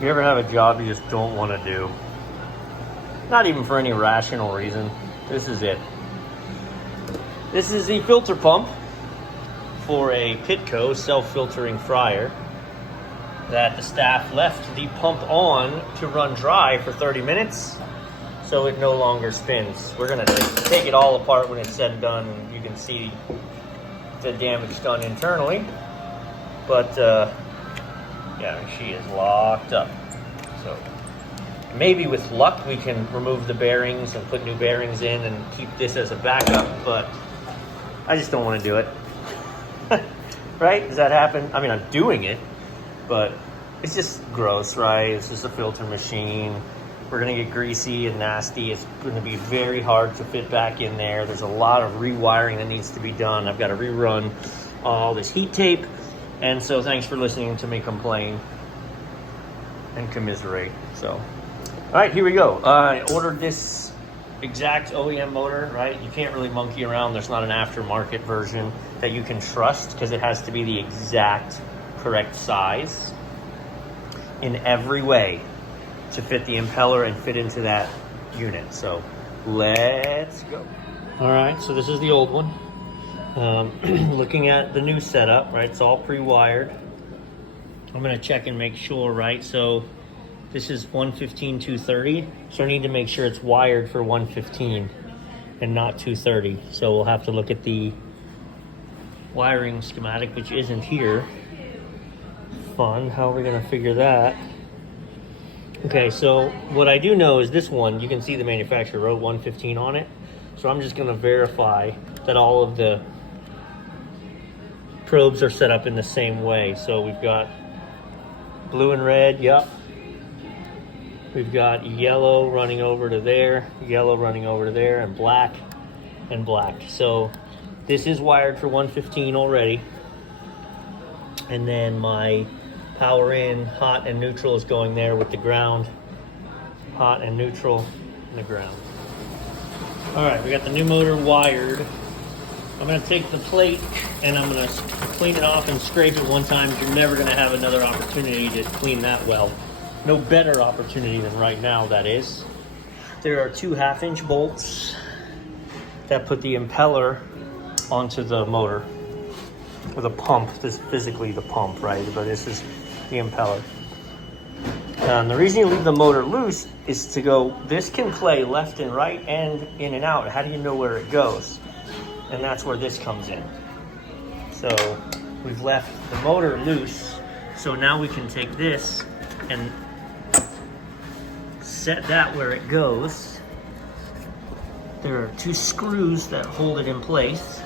You ever have a job you just don't want to do? Not even for any rational reason. This is it. This is the filter pump for a Pitco self-filtering fryer that the staff left the pump on to run dry for 30 minutes so it no longer spins. We're gonna take it all apart when it's said and done, and you can see the damage done internally. But yeah, she is locked up. So maybe with luck we can remove the bearings and put new bearings in and keep this as a backup, but I just don't want to do it. Right? Does that happen? I mean, I'm doing it, but it's just gross, right? It's just a filter machine. We're gonna get greasy and nasty. It's gonna be very hard to fit back in there. There's a lot of rewiring that needs to be done. I've got to rerun all this heat tape. And so thanks for listening to me complain and commiserate. So, all right, here we go. I ordered this exact OEM motor, right? You can't really monkey around. There's not an aftermarket version that you can trust because it has to be the exact correct size in every way to fit the impeller and fit into that unit. So let's go. All right, so this is the old one. Looking at the new setup, right? It's all pre-wired. I'm gonna check and make sure, right? So this is 115, 230. So I need to make sure it's wired for 115 and not 230. So we'll have to look at the wiring schematic, which isn't here. Fun, how are we gonna figure that? Okay, so what I do know is this one, you can see the manufacturer wrote 115 on it. So I'm just gonna verify that all of the probes are set up in the same way. So we've got blue and red, yep. We've got yellow running over to there, yellow running over to there, and black and black. So this is wired for 115 already. And then my power in, hot and neutral is going there with the ground. Hot and neutral and the ground. All right, we got the new motor wired. I'm gonna take the plate and I'm gonna clean it off and scrape it one time. You're never gonna have another opportunity to clean that well. No better opportunity than right now, that is. There are 2 1/2-inch bolts that put the impeller onto the motor with a pump. This is physically the pump, right? But this is the impeller. The reason you leave the motor loose is to go, this can play left and right and in and out. How do you know where it goes? And that's where this comes in. So we've left the motor loose. So now we can take this and set that where it goes. There are 2 screws that hold it in place.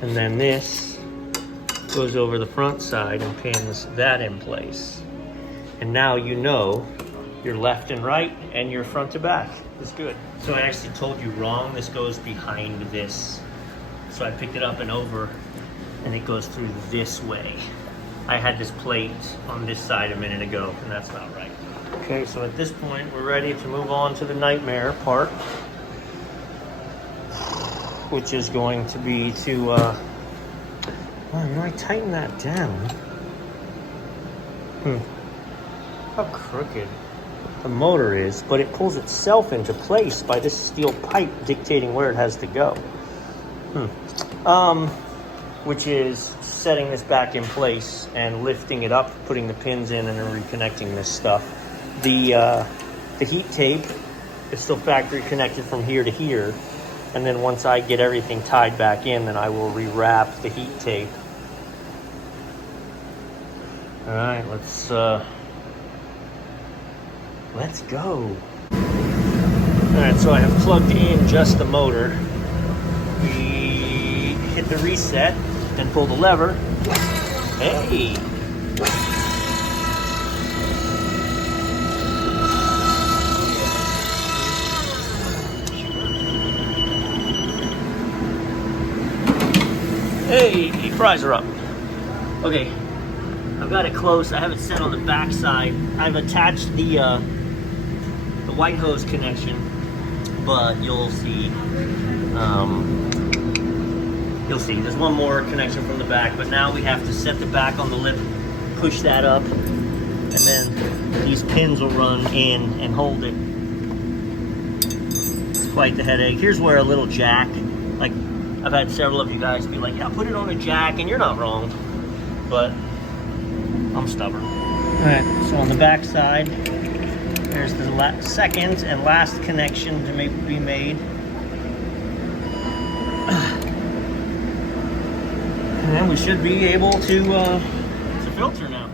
And then this goes over the front side and pins that in place. And now you know your left and right and your front to back is good. So I actually told you wrong. This goes behind this. So I picked it up and over and it goes through this way. I had this plate on this side a minute ago and that's not right. Okay, so at this point we're ready to move on to the nightmare part, which is going to be to, I tighten that down. How crooked the motor is, but it pulls itself into place by this steel pipe dictating where it has to go. Which is setting this back in place and lifting it up, putting the pins in and then reconnecting this stuff. The heat tape is still factory connected from here to here. And then once I get everything tied back in, then I will rewrap the heat tape. All right, let's go. All right, so I have plugged in just the motor. We hit the reset and pull the lever. Hey! Hey, fries are up. Okay, I've got it close. I have it set on the back side. I've attached the white hose connection, but you'll see. You'll see. There's one more connection from the back, but now we have to set the back on the lip, push that up, and then these pins will run in and hold it. It's quite the headache. Here's where a little jack, like I've had several of you guys be like, yeah, put it on a jack, and you're not wrong, but I'm stubborn. All right, so on the back side, there's the second and last connection to be made. And then we should be able to filter now.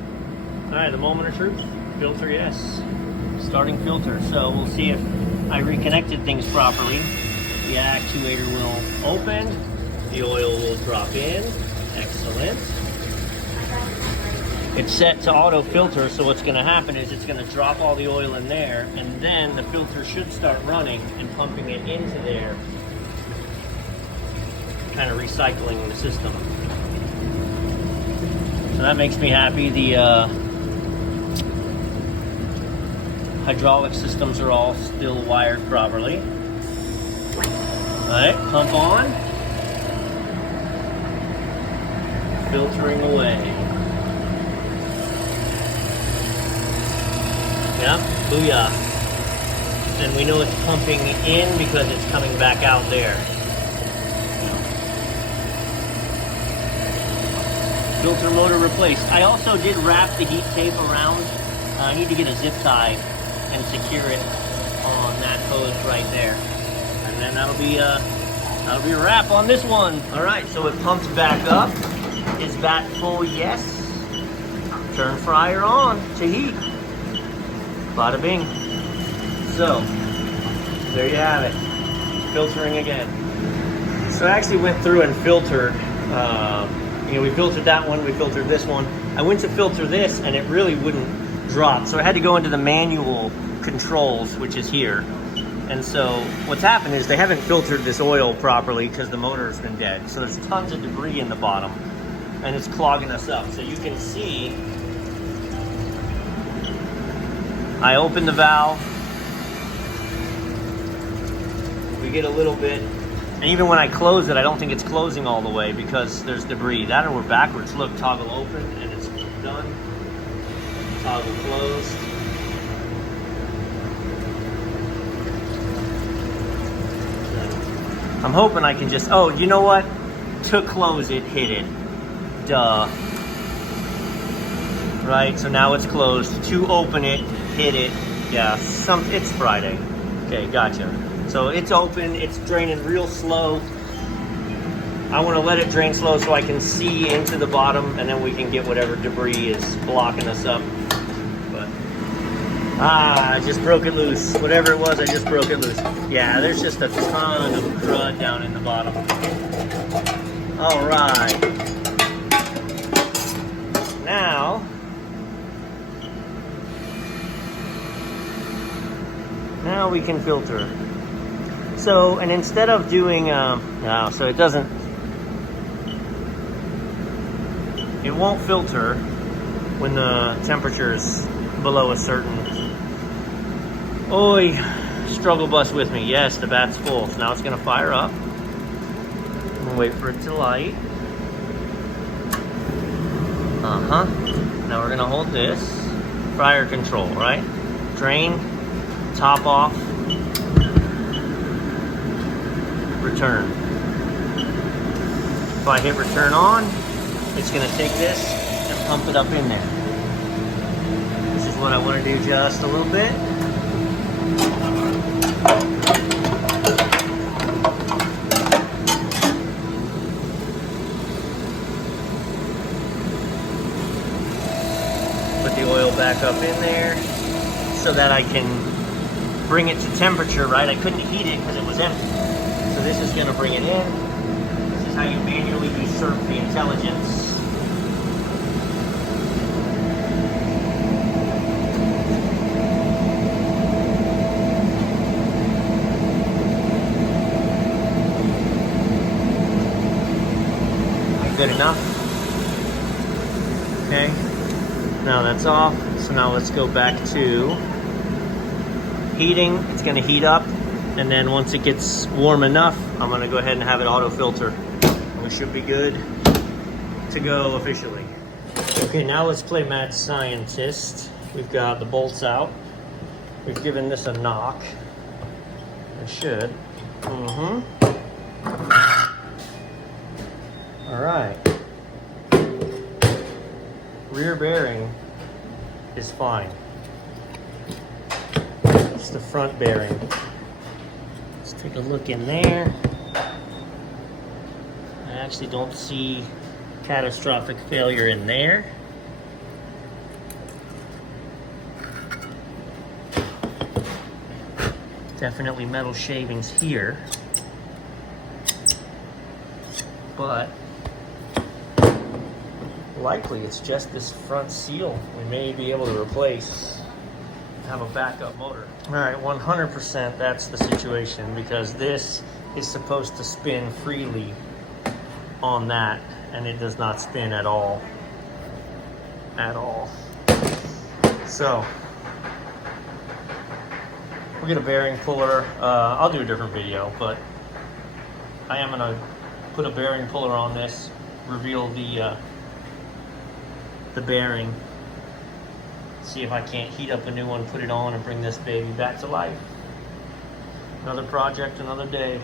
All right, the moment of truth. Filter, yes. Starting filter. So we'll see if I reconnected things properly. The actuator will open. The oil will drop in. Excellent. It's set to auto filter, so what's going to happen is it's going to drop all the oil in there, and then the filter should start running and pumping it into there, kind of recycling the system. So that makes me happy. The hydraulic systems are all still wired properly. All right, pump on. Filtering away. Yeah, booyah. And we know it's pumping in because it's coming back out there. Filter motor replaced. I also did wrap the heat tape around. I need to get a zip tie and secure it on that hose right there. And then that'll be a wrap on this one. All right, so it pumps back up. Is that full? Yes. Turn fryer on to heat. Bada bing. So, there you have it. Filtering again. So I actually went through and filtered. We filtered that one, we filtered this one. I went to filter this and it really wouldn't drop. So I had to go into the manual controls, which is here. And so what's happened is they haven't filtered this oil properly because the motor's been dead. So there's tons of debris in the bottom and it's clogging us up. So you can see, I open the valve, we get a little bit, and even when I close it, I don't think it's closing all the way because there's debris. That, or we're backwards. Look, toggle open and it's done. Toggle closed. I'm hoping I can just, oh, you know what? To close it, hit it. Duh. Right, so now it's closed. To open it, hit it. Yeah, it's Friday. Okay, gotcha. So it's open, it's draining real slow. I want to let it drain slow so I can see into the bottom and then we can get whatever debris is blocking us up. But, I just broke it loose. Whatever it was, I just broke it loose. Yeah, there's just a ton of crud down in the bottom. All right. Now we can filter. So, and instead of doing, so it doesn't, it won't filter when the temperature is below a certain, oi, struggle bus with me. Yes, the bat's full. So now it's gonna fire up. We'll wait for it to light. Now we're gonna hold this. Fryer control, right? Drain, top off, return. If I hit return on, it's gonna take this and pump it up in there. This is what I wanna do just a little bit. Put the oil back up in there so that I can bring it to temperature, right? I couldn't heat it because it was empty. So this is gonna bring it in. This is how you manually usurp the intelligence. Good enough. Okay, now that's off. So now let's go back to heating. It's gonna heat up, and then once it gets warm enough, I'm gonna go ahead and have it auto filter. And we should be good to go officially. Okay, now let's play Mad Scientist. We've got the bolts out. We've given this a knock. It should. All right. Rear bearing is fine. It's the front bearing. Let's take a look in there. I actually don't see catastrophic failure in there. Definitely metal shavings here, but likely it's just this front seal we may be able to replace, have a backup motor. All right, 100% that's the situation, because this is supposed to spin freely on that, and it does not spin at all. So we'll get a bearing puller. I'll do a different video, but I am gonna put a bearing puller on this, reveal the bearing, see if I can't heat up a new one, put it on, and bring this baby back to life. Another project, another day.